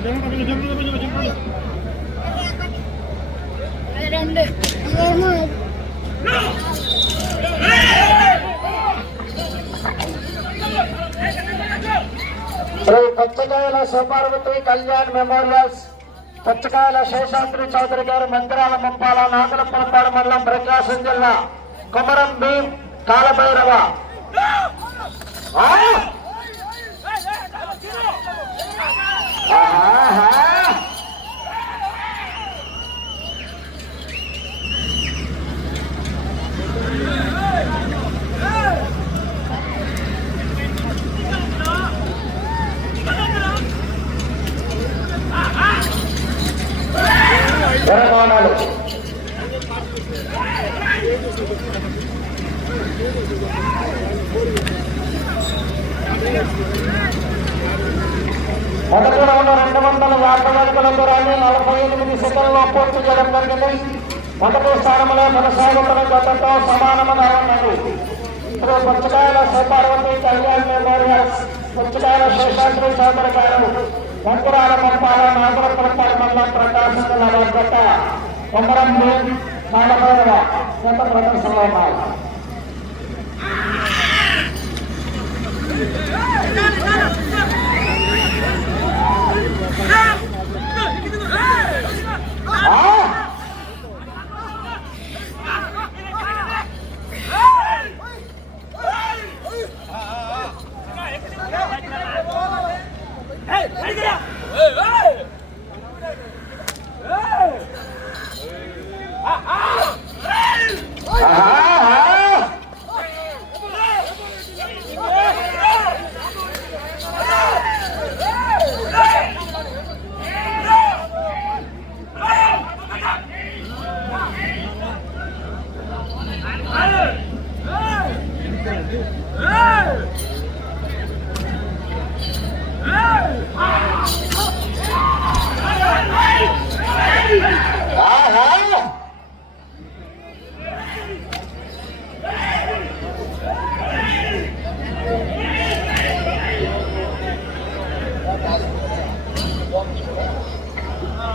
Shri పచ్చకాయల Shivaparvati Kalyan memorials పచ్చకాయల Seshadri Chowdary గారు మందిరాల ముప్పాల నాగలపల్పాడు మండలం ప్రకాశం జిల్లా కొమరం భీం కాలభైరవ మొదటిలో ఉన్న 250 అడుగుల దూరాన్ని 48 సెకండ్లో పూర్తి చేయడం జరిగింది. మొదటి స్థానంలో కొనసాగుతున్న గతంతో సమానముగా ఉన్నది. ఇప్పుడు పుచ్చకాయల శివపార్వతి కళ్యాణ్ మెమోరియల్స్ పుచ్చకాయల శేషాద్రి చౌదరి గారు మందిరాల ముప్పాల నాగలపల్పాడు మండలం ప్రకాశం జిల్లా గత కొమరం భీం కాలభైరవ గత ప్రదర్శనలో ఉన్నాయి.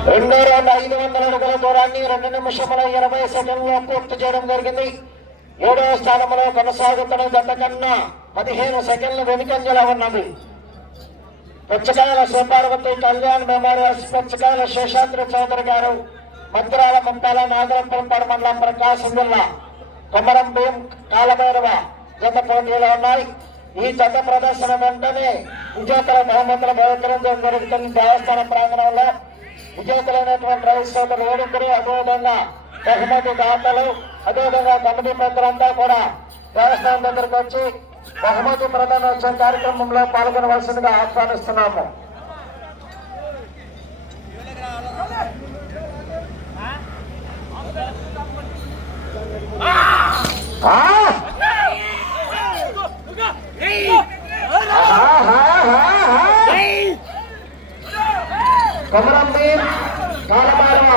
రెండో రౌండ్ 500 అడుగుల దూరాన్ని 2 నిమిషముల 20 సెకండ్లో పూర్తి చేయడం జరిగింది. 7వ స్థానంలో కొనసాగుతున్న గత కన్నా 15 సెకండ్లు వెనుకంజలో ఉన్నది. పుచ్చకాయల శివపార్వతి కళ్యాణ్ మెమోరియల్స్ పుచ్చకాయల శేషాద్రి చౌదరి గారు మందిరాల ముప్పాల నాగలపల్పాడు మండలం ప్రకాశం జిల్లా కొమరం భీం కాలభైరవ జత పోటీలో ఉన్నాయి. ఈ జత ప్రదర్శన వెంటనే విజేతల బహుమతుల బహుకరించడం జరుగుతుంది. దేవస్థాన ప్రాంగణంలో విజేతలైనటువంటి రైతు సోదరులు 7 అదేవిధంగా బహుమతి దాతలు అదేవిధంగా కమిటీ పెద్దలంతా కూడా దేవస్థానం దగ్గరకు వచ్చి బహుమతి ప్రదానోత్సవ కార్యక్రమంలో పాల్గొనవలసిందిగా ఆహ్వానిస్తున్నాము. కొమరం భీం కాలభైరవ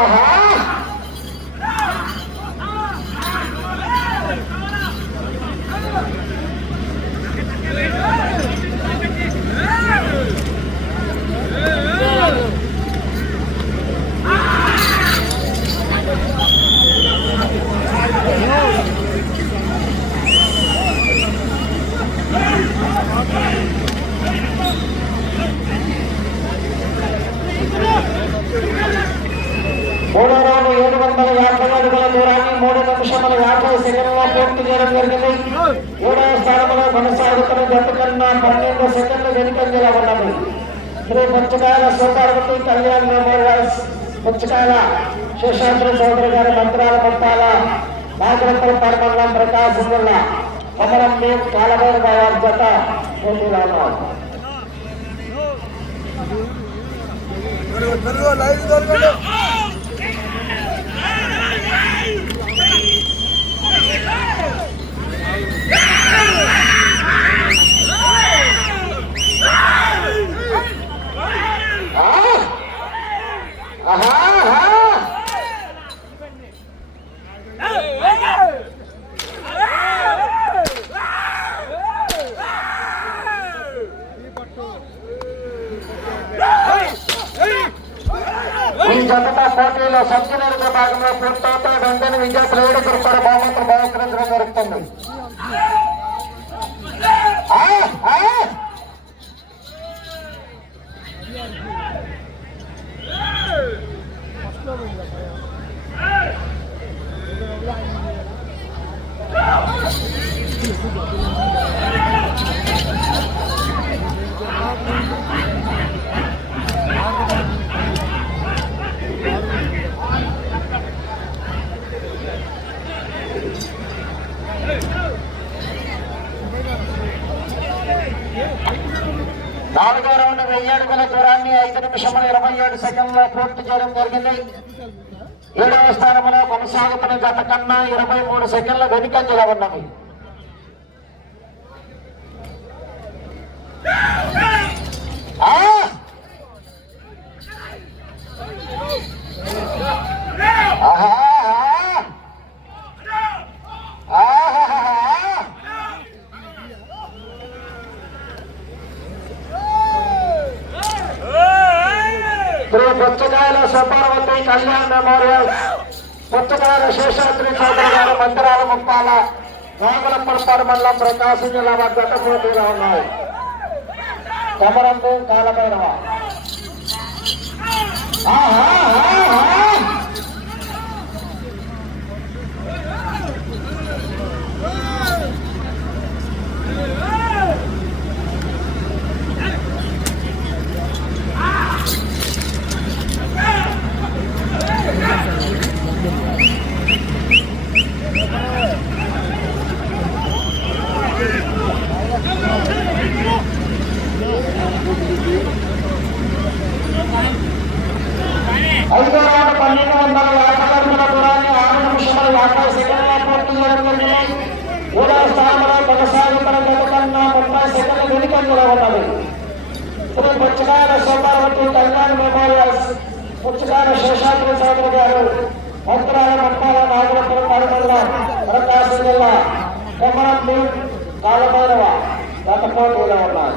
మూడో రౌండ్ 750 అడుగుల దూరాన్ని 3 నిమిషముల 50 సెకండ్లో పూర్తి చేయడం జరిగింది. 7వ స్థానంలో కొనసాగుతున్న జట్టు కన్నా 12 సెకండ్లు వెనుకంజలో ఉన్నది. శ్రీ పుచ్చకాయల శివపార్వతి కళ్యాణ్ మెమోరియల్స్ పుచ్చకాయల శేషాద్రి చౌదరి గారి మంత్రాల ముప్పాల నాగలపల్పాడు మండలం ప్రకాశం జిల్లా కొమరం భీం కాలభైరవ జత పోటీలో ఉన్నారు. Hey! ఈ జతతో పోటీలో సబ్జనర్ విభాగంలో పూర్తవుతా వెంటనే విజేతలు 7 రూపాయల బహుమతులు బహుకరించడం జరుగుతుంది. నాలుగో రౌండ్ 1000 అడుగుల దూరాన్ని 5 నిమిషముల 27 సెకండ్లో పూర్తి చేయడం జరిగింది. 7వ స్థానంలో కొనసాగుతున్న గత కన్నా 23 సెకండ్ల వెనుకంజలో ఉన్నవి. పుచ్చకాయల సుబ్బారవతి కళ్యాణ్ మెమోరియల్, పుచ్చకాయల శేషాద్రి చౌదరి గారు మందిరాల ముప్పాల, నాగులపల్పాడు మండలం, ప్రకాశం జిల్లా వద్ద పోటీలో ఉన్నాయి. కొమరంపు కాలభైరవ ఐదో రౌండ్ 1250 అడుగుల దూరాన్ని 6 నిమిషముల 50 సెకండ్ల పూర్తి చేయడం జరిగింది. 7వ స్థానంలో కొనసాగుతున్న గత కన్నా 30 సెకండ్ల వెనుకంజలో ఉన్నది. శ్రీ పుచ్చకాయల సుబ్బారవతి కళ్యాణ్ మెమోరియల్స్, పుచ్చకాయల శేషాద్రి చౌదరి గారు మంత్రాల ముప్పాల, నాగులపల్పాడు మండలం, ప్రకాశం జిల్లా, కొమరంపు కాలభైరవ గత పోటీలో ఉన్నారు.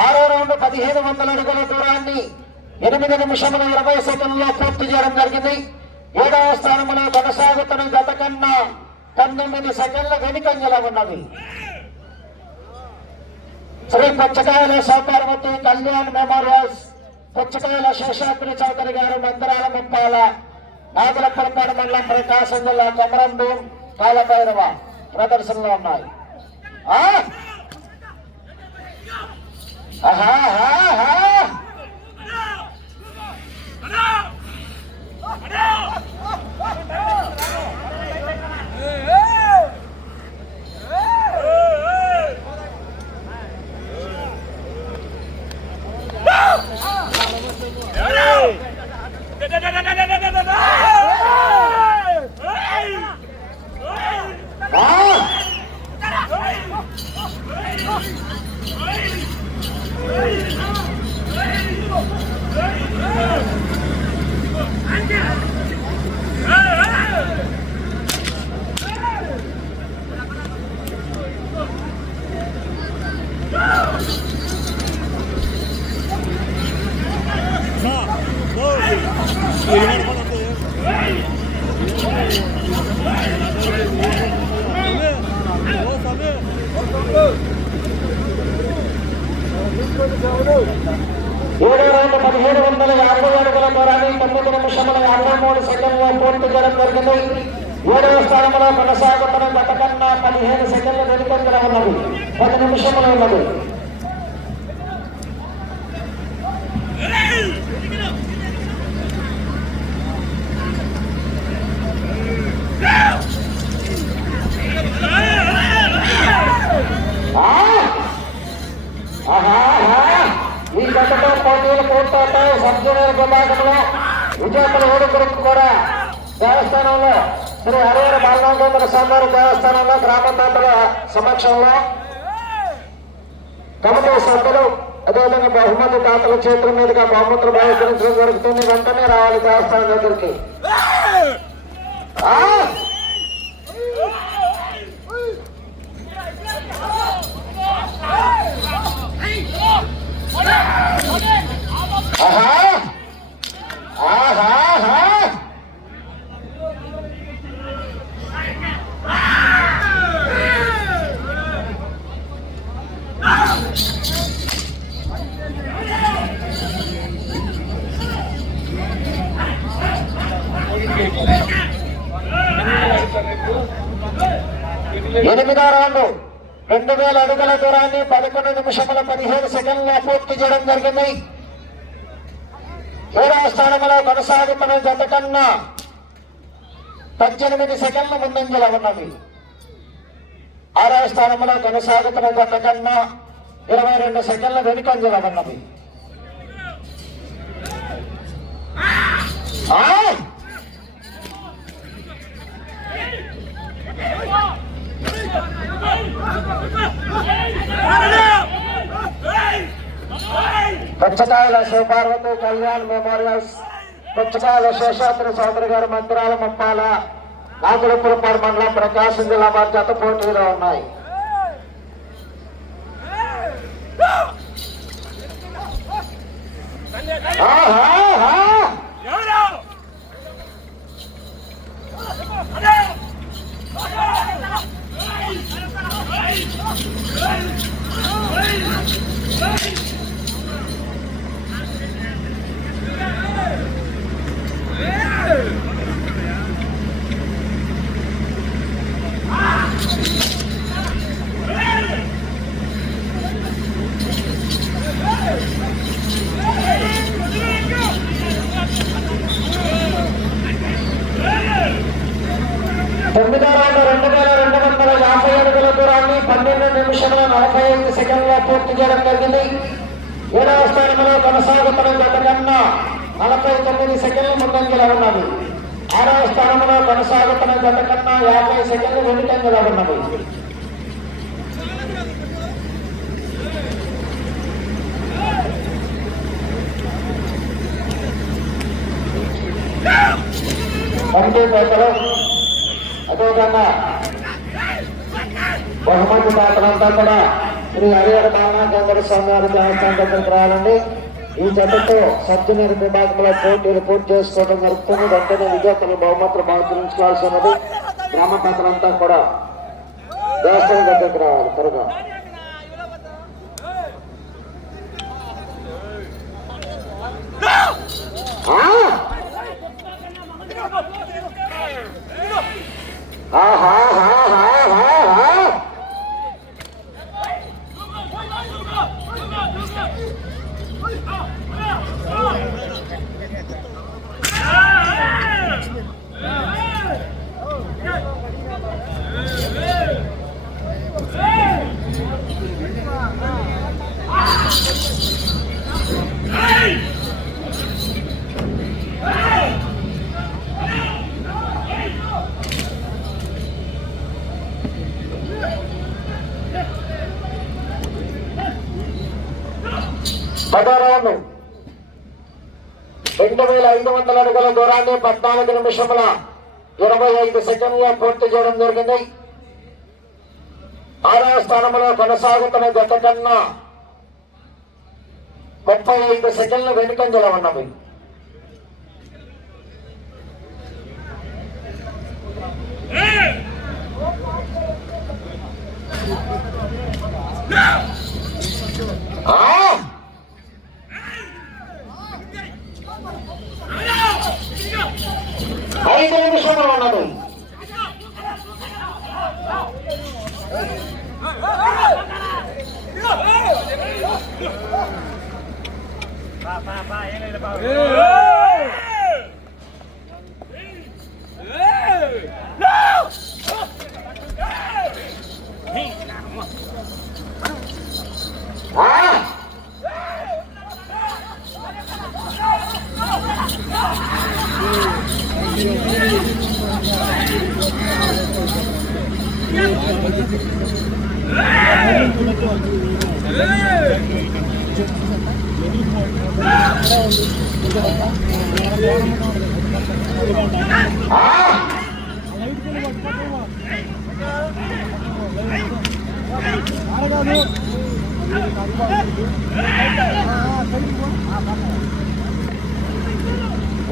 ఆరో రౌండ్ 1500 అడుగుల దూరాన్ని 8 నిమిషముల 20 సెకండ్లో పూర్తి చేయడం జరిగింది. 7వ స్థానంలో కొనసాగుతున్న గత కన్నా 19 సెకండ్ల వెనుకంజలో ఉన్నది. శ్రీ పుచ్చకాయల సుబ్బారవతి కళ్యాణ్ మెమోరియల్స్, పుచ్చకాయల శేషాద్రి చౌదరి గారు మందిరాల ముప్పాల, నాగులపల్పాడు మండలం, ప్రకాశం జిల్లా, కొమరంపు కాలభైరవ ప్రదర్శనలో ఉన్నాయి. ఏడో రౌండ్ 1750 అడుగుల దూరాన్ని 9 నిమిషముల 53 సెకండ్లో పూర్తి చేయడం జరిగింది. 7వ స్థానంలో కొనసాగుతున్న గత కన్నా 15 సెకండ్ల వెనుకంజలో ఉన్నది. 10 నిమిషములు ఉన్నది. ఈ గతతో పోటీలు పూర్తవుతాయి. సబ్ జూనియర్ విభాగంలో విజేతల ఓడుగురికి కూడా దేవస్థానంలో శ్రీ హరిహర బాలనాగేంద్ర స్వామి దేవస్థానంలో గ్రామ పెద్దల సమక్షంలో కమిటీ సభ్యులు అదేవిధంగా బహుమతి దాతల చేతుల మీదుగా బహుమతులు బహిష్కరించడం జరుగుతుంది. వెంటనే రావాలి దేవస్థానం దగ్గరికి. ఎనిమిదో రౌండ్ 2000 అడుగుల దూరాన్ని 11 నిమిషముల 15 సెకండ్లో పూర్తి చేయడం జరిగింది. 7వ స్థానంలో కొనసాగుతున్న జత కన్నా 18 సెకండ్ల ముందంజలో ఉన్నది. 6వ స్థానంలో కొనసాగుతున్న జత కన్నా 22 సెకండ్ల వెనుకంజలో ఉన్నది. పుచ్చకాయల శివపార్వతి కళ్యాణ్ మెమోరియల్స్, పుచ్చకాయల శేషాద్రి చౌదరి గారు, మంత్రాల ముప్పాల, నాగులపురపాడు మండలం, ప్రకాశం జిల్లా వారి జత పోటీలో ఉన్నాయి. తొమ్మిదో రౌండ్ 2250 అడుగుల దూరాన్ని 12 నిమిషముల 45 సెకండ్లో పూర్తి చేయడం జరిగింది. 7వ స్థానంలో కొనసాగుతున్న జత కన్నా 49 సెకండ్ల ముందంజలో ఉన్నది. 6వ స్థానంలో కొనసాగుతున్న జత కన్నా 50 సెకండ్లు వెనుకంజలో ఉన్నది. కమిటీ పెద్దలు అదేవిధంగా బహుమతి దాతలంతా కూడా శ్రీ హరిహర బాలనాగేంద్ర స్వామి వారి దేవస్థానం దగ్గరికి రావాలండి. ఈ జతతో సబ్ జూనియర్ విభాగంలో పోటీలు పూర్తి చేసుకోవడం జరుగుతుంది. వెంటనే విజేతలు బహుమతులు బహుకరించుకోవాల్సి ఉన్నది. గ్రామ పెద్దలంతా కూడా దేవస్థానం దగ్గరికి రావాలి త్వరగా. పదో రౌండ్ 2500 అడుగుల దూరాన్ని 14 నిమిషముల 25 సెకండ్లో పూర్తి చేయడం జరిగింది. 6వ స్థానంలో కొనసాగుతున్న జత కన్నా 35 సెకండ్లు వెనుకంజలో ఉన్నవి.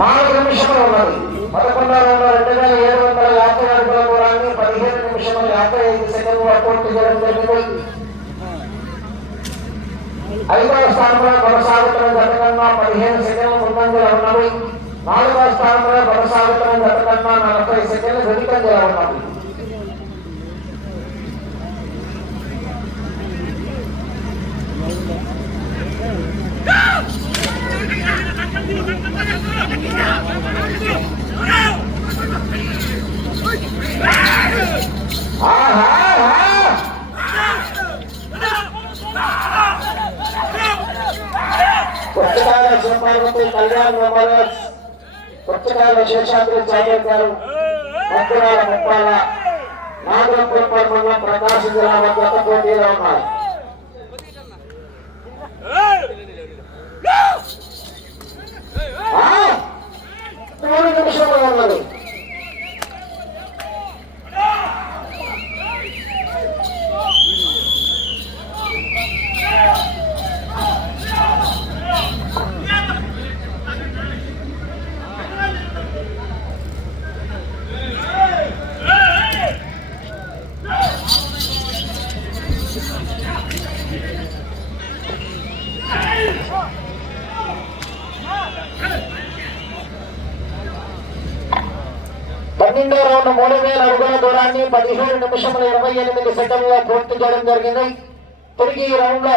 నాలుగు నిమిషములు ఉన్నది. 11,2750 అడుగుల దూరాన్ని 15 నిమిషముల 55 సెకండ్లు పూర్తి చేయడం జరిగింది. 5వ స్థానంలో కొనసాగుతున్న జత కన్నా 15 సెకండ్లు ముందంజలో ఉన్నవి. 4వ స్థానంలో కొనసాగుతున్న జత కన్నా 40 సెకండ్లు వెనుకంజలో ఉన్నవి. పుస్తకాల సుబ్బారెడ్డి కళ్యాణ్ మొబైల్స్, పుస్తకాల శేషాద్రి చాదర్ గారు, మధ్యరాల ముప్పాల, నాగరపూర్ మండలం ప్రకాశం జిల్లా వద్ద పోటీలో ఉన్నాయి. 3 నిమిషములు ఉన్నది. పన్నెండో రౌండ్ 3000 అడుగుల దూరాన్ని 17 నిమిషముల 28 సెకండ్లో పూర్తి చేయడం జరిగింది. తిరిగి ఈ రౌండ్ లో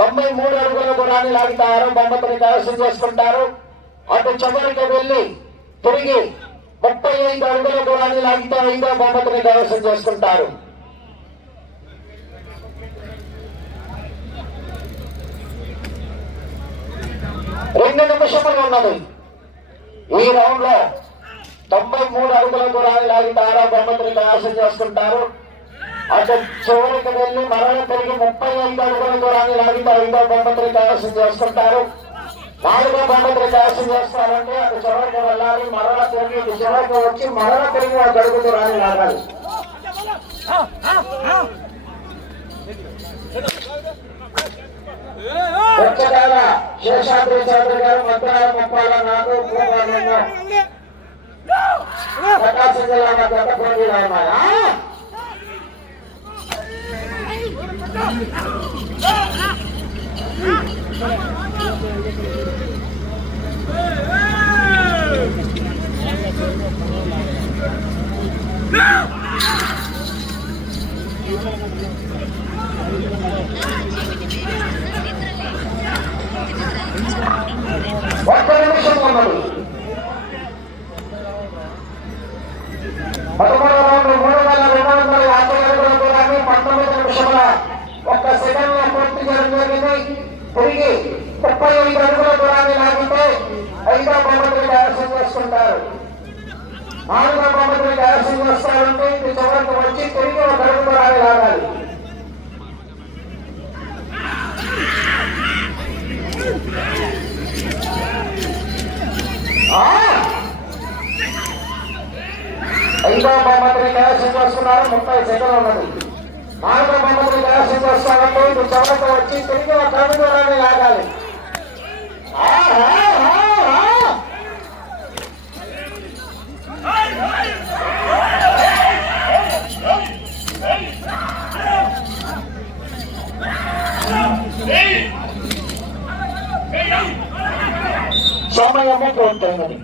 93 అడుగుల దూరాన్ని లాగుతారు, బహుమతిని కైవసం చేసుకుంటారు. అటు చివరికి వెళ్లి తిరిగి 35 అడుగుల దూరాన్ని లాగితే 5వ బహుమతిని కైవసం చేసుకుంటారు. రెండు నిమిషములు ఉన్నది. ఈ రౌండ్ లో 93 అడుగుల దూరాన్ని లాగితే 6వ బహుమతిని కైవసం చేసుకుంటారు. అటు చివరికి వెళ్లి మరల తిరిగి 35 అడుగుల దూరాన్ని లాగితే 5వ బహుమతిని కైవసం చేసుకుంటారు. 4వ బహుమతిని కైవసం చేస్తారంటే అటు చివరికి వెళ్ళాలి, మరల తిరిగి ఇటు చివరికి వచ్చి మరల తిరిగి ఒక అడుగు దూరాన్ని లాగాలి. పుచ్చకాల శేషాద్రి చౌదరి గారు, మధ్యరాల ముప్పాల, నాగూర్ ప్రకాశం జిల్లా గత పోటీలో ఉన్నాయా? ఒక్క నిమిషం ఉన్నది. 13వ రౌండ్ 3250 అడుగుల దూరాన్ని 19 నిమిషముల 1 సెకండ్లో పూర్తి చేయడం జరిగింది. తిరిగి 35 అడుగుల దూరాన్ని లాగితే 5వ బహుమతిని కైవసం చేసుకుంటారు. 4వ బహుమతిని కైవసం చేస్తారంటే ఇది చివరికి వచ్చి తిరిగి ఒక అడుగు దూరాన్ని లాగాలి. ఐదవ బహుమతిని కైవసం చేసుకున్నారు. 30 సెకండ్లు ఉన్నది. 4వ బహుమతిని కైవసం చేస్తారంటే ఇది చివరికి వచ్చి తిరిగి ఒక అడుగు దూరాన్ని లాగాలి. సమయము పూర్తయినది.